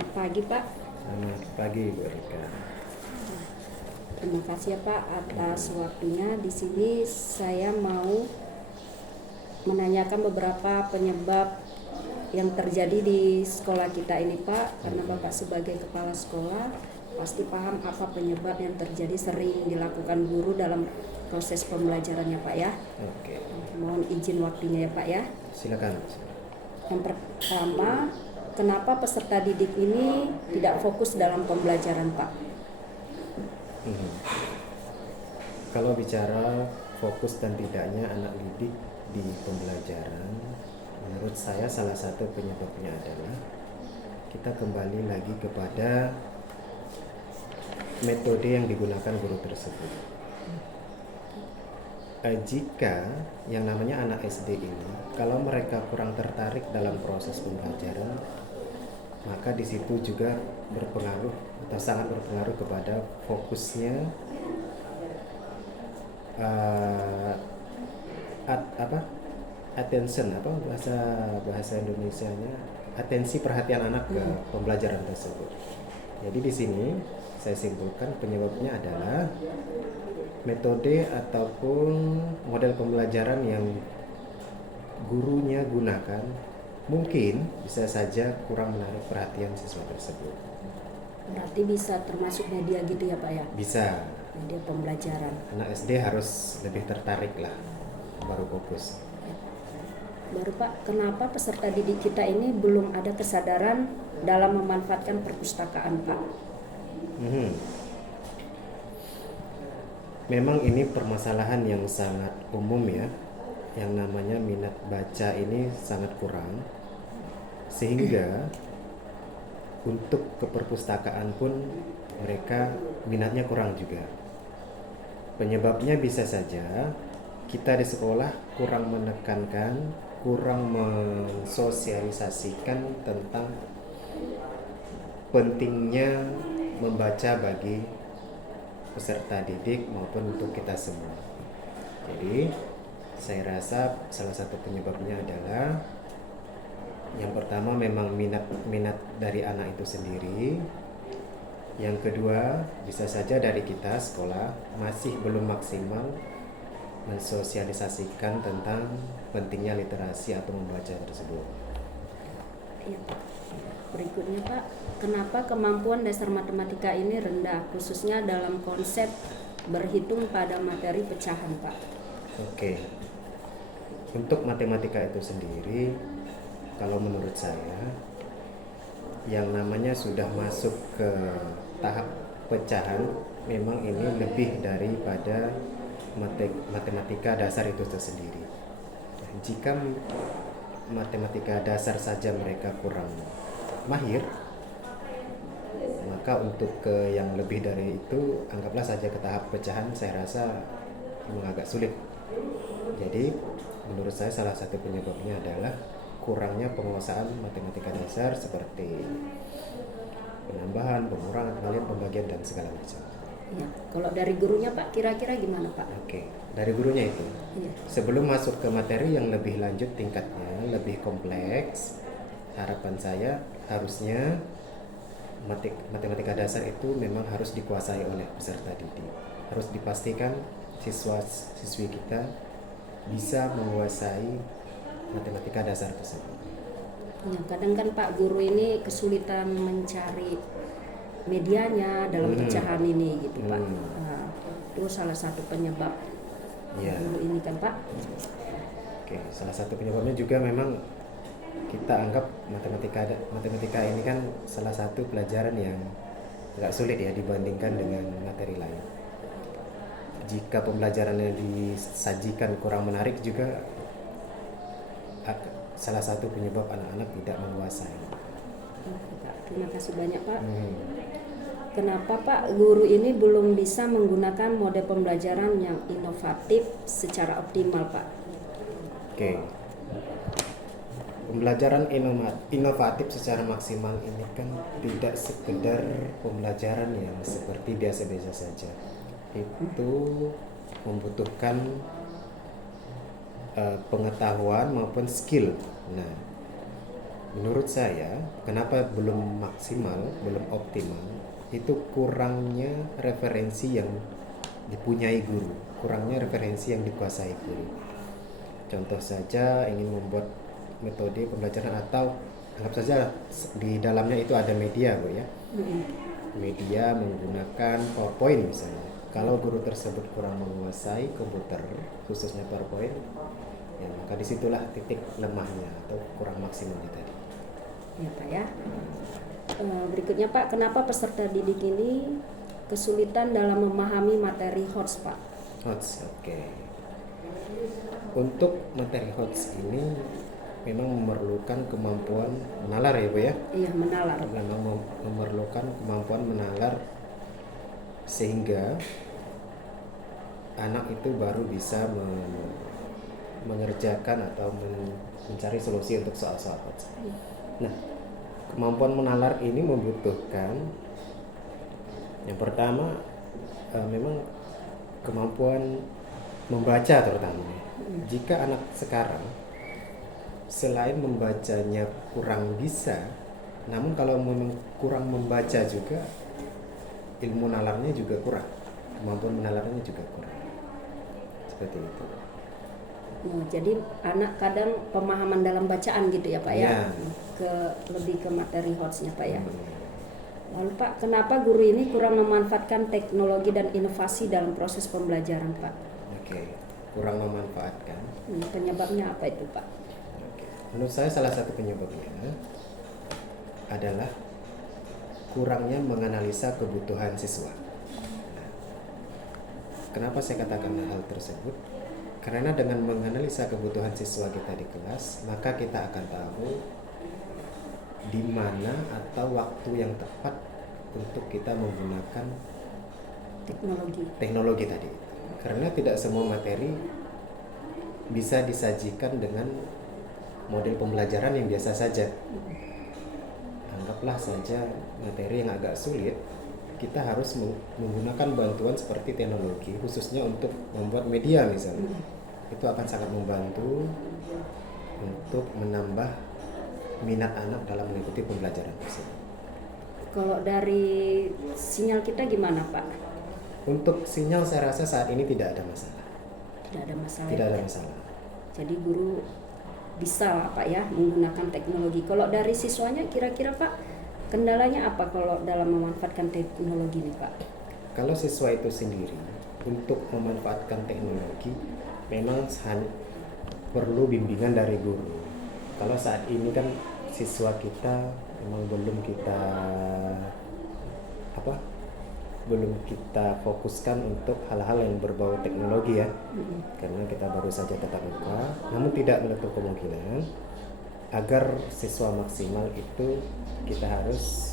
Selamat pagi Pak. Selamat pagi Bu Rika. Terima kasih ya Pak atas waktunya. Di sini saya mau menanyakan beberapa penyebab yang terjadi di sekolah kita ini Pak. Karena Bapak sebagai kepala sekolah pasti paham apa penyebab yang terjadi sering dilakukan guru dalam proses pembelajarannya Pak ya. Oke, Mohon izin waktunya ya Pak ya. silakan. Yang pertama, kenapa peserta didik ini tidak fokus dalam pembelajaran Pak? Mhm. Kalau bicara fokus dan tidaknya anak didik di pembelajaran, menurut saya salah satu penyebabnya adalah kita kembali lagi kepada metode yang digunakan guru tersebut. Jika yang namanya anak SD ini, kalau mereka kurang tertarik dalam proses pembelajaran, maka di situ juga berpengaruh atau sangat berpengaruh kepada fokusnya attention, apa bahasa Indonesianya, atensi perhatian anak ke pembelajaran tersebut. Jadi di sini saya simpulkan penyebabnya adalah metode ataupun model pembelajaran yang gurunya gunakan mungkin bisa saja kurang menarik perhatian siswa tersebut. Berarti bisa termasuk media gitu ya Pak ya? Bisa, Media pembelajaran. anak SD harus lebih tertarik lah, baru fokus. Baru Pak, kenapa peserta didik kita ini belum ada kesadaran dalam memanfaatkan perpustakaan Pak? Memang ini permasalahan yang sangat umum ya, yang namanya minat baca ini sangat kurang, sehingga untuk ke perpustakaan pun mereka minatnya kurang juga. Penyebabnya bisa saja kita di sekolah kurang menekankan, kurang mensosialisasikan tentang pentingnya membaca bagi peserta didik maupun untuk kita semua. Jadi saya rasa salah satu penyebabnya adalah yang pertama memang minat dari anak itu sendiri. Yang kedua bisa saja dari kita sekolah masih belum maksimal mensosialisasikan tentang pentingnya literasi atau membaca tersebut. Iya Pak. Berikutnya Pak, kenapa kemampuan dasar matematika ini rendah, khususnya dalam konsep berhitung pada materi pecahan Pak? Oke, untuk matematika itu sendiri, kalau menurut saya, yang namanya sudah masuk ke tahap pecahan, memang ini lebih daripada matematika dasar itu tersendiri. Jika matematika dasar saja mereka kurang mahir, maka untuk ke yang lebih dari itu, anggaplah saja ke tahap pecahan, saya rasa memang agak sulit. Jadi menurut saya salah satu penyebabnya adalah kurangnya penguasaan matematika dasar seperti penambahan, pengurangan, pengalihan, pembagian dan segala macam. Ya, kalau dari gurunya Pak, kira-kira gimana Pak? Oke, dari gurunya itu. Iya. Sebelum masuk ke materi yang lebih lanjut tingkatnya, lebih kompleks, harapan saya harusnya matematika dasar itu memang harus dikuasai oleh peserta didik. Harus dipastikan siswa-siswi kita bisa menguasai matematika dasar tersebut. Ya, kadang kan Pak guru ini kesulitan mencari medianya dalam pecahan ini gitu Pak. Nah, itu salah satu penyebab Iya. guru ini kan Pak. Oke, salah satu penyebabnya juga memang kita anggap matematika ini kan salah satu pelajaran yang agak sulit ya dibandingkan dengan materi lain. Jika pembelajarannya disajikan kurang menarik juga salah satu penyebab anak-anak tidak menguasai. Oke, Pak. Terima kasih banyak Pak. Kenapa Pak guru ini belum bisa menggunakan mode pembelajaran yang inovatif secara optimal Pak? Oke. Pembelajaran inovatif secara maksimal ini kan tidak sekedar pembelajaran yang seperti biasa-biasa saja. Itu membutuhkan pengetahuan maupun skill. Nah, menurut saya kenapa belum maksimal, belum optimal, itu kurangnya referensi yang dipunyai guru, kurangnya referensi yang dikuasai guru. Contoh saja ingin membuat metode pembelajaran atau anggap saja di dalamnya itu ada media Bu ya. Media menggunakan PowerPoint misalnya. Kalau guru tersebut kurang menguasai komputer, khususnya PowerPoint, ya maka disitulah titik lemahnya atau kurang maksimalnya tadi. Ya Pak ya. Berikutnya Pak, kenapa peserta didik ini kesulitan dalam memahami materi HOTS Pak? HOTS, oke. Untuk materi HOTS ini memang memerlukan kemampuan menalar ya Bu ya. Iya, menalar. Memang memerlukan kemampuan menalar sehingga anak itu baru bisa mengerjakan atau mencari solusi untuk soal-soal HOTS. Nah, kemampuan menalar ini membutuhkan yang pertama memang kemampuan membaca terutama. Jika anak sekarang selain membacanya kurang bisa, namun kalau memang kurang membaca juga, ilmu nalarnya juga kurang, kemampuan menalarnya juga kurang. Seperti itu. Jadi anak kadang pemahaman dalam bacaan gitu ya Pak ya, Ya. lebih ke materi HOTS-nya Pak ya. Lalu Pak, kenapa guru ini kurang memanfaatkan teknologi dan inovasi dalam proses pembelajaran Pak? Oke, kurang memanfaatkan. Penyebabnya apa itu Pak? Oke. Menurut saya salah satu penyebabnya adalah kurangnya menganalisa kebutuhan siswa. Kenapa saya katakan hal tersebut? Karena dengan menganalisa kebutuhan siswa kita di kelas, maka kita akan tahu di mana atau waktu yang tepat untuk kita menggunakan teknologi tadi. Karena tidak semua materi bisa disajikan dengan model pembelajaran yang biasa saja. Anggaplah saja materi yang agak sulit, kita harus menggunakan bantuan seperti teknologi, khususnya untuk membuat media misalnya. Itu akan sangat membantu untuk menambah minat anak dalam mengikuti pembelajaran tersebut. Kalau dari sinyal kita gimana Pak? Untuk sinyal saya rasa saat ini tidak ada masalah. Tidak ada masalah. Tidak ada masalah. Jadi guru bisa lah Pak ya menggunakan teknologi. Kalau dari siswanya kira-kira Pak, kendalanya apa kalau dalam memanfaatkan teknologi ini Pak? Kalau siswa itu sendiri untuk memanfaatkan teknologi memang perlu bimbingan dari guru. Kalau saat ini kan siswa kita memang belum kita fokuskan untuk hal-hal yang berbau teknologi ya, karena kita baru saja tatap muka. Namun tidak menutup kemungkinan agar siswa maksimal itu kita harus